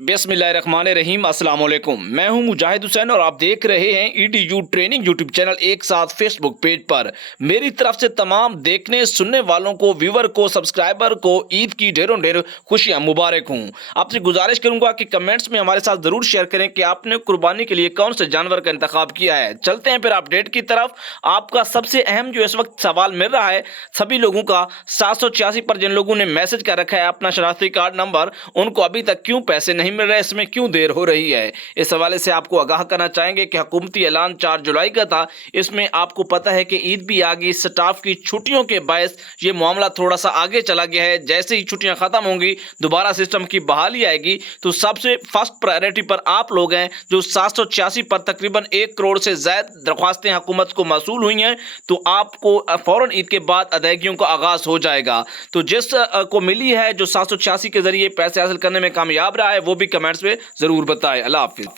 बिस्मिल्लाहिर्रहमानिर्रहीम। अस्सलाम वालेकुम। मैं हूं मुजाहिद हुसैन और आप देख रहे हैं EDU ट्रेनिंग यूट्यूब चैनल एक साथ फेसबुक पेज पर। मेरी तरफ से तमाम देखने सुनने वालों को, व्यूवर को, सब्सक्राइबर को ईद की ढेरों ढेर खुशियां मुबारक हूं। आपसे गुजारिश करूंगा कि कमेंट्स में हमारे साथ जरूर शेयर करें कि आपने कुर्बानी के लिए कौन से जानवर का इंतखाब किया है। चलते हैं फिर अपडेट की तरफ। आपका सबसे अहम जो इस वक्त सवाल मिल रहा है सभी लोगों का, 786 पर जिन लोगों ने मैसेज कर रखा है अपना शनाख्ती कार्ड नंबर, उनको अभी तक क्यों पैसे नहीं मिल रहे, इसमें क्यों देर हो रही है। इस हवाले से आपको आगाह करना चाहेंगे कि हुकूमती ऐलान 4 जुलाई का था। इसमें आपको पता है कि ईद भी आ गई, स्टाफ की छुट्टियों के बायस ये मामला थोड़ा सा आगे चला गया है। जैसे ही छुट्टियां खत्म होंगी, दोबारा सिस्टम की बहाली आएगी, तो सबसे फर्स्ट प्रायोरिटी पर आप लोग हैं। जो 786 पर तकरीबन 1 करोड़ से ज्यादा दरख्वास्तें हुकूमत को मौसूल हुई हैं, तो आपको फौरन ईद के बाद अदायगियों का आगाज हो जाएगा। तो जिस को मिली है, जो 786 के जरिए पैसे हासिल करने में कामयाब रहा है, वो भी कमेंट्स में जरूर बताएं। अल्लाह हाफिज।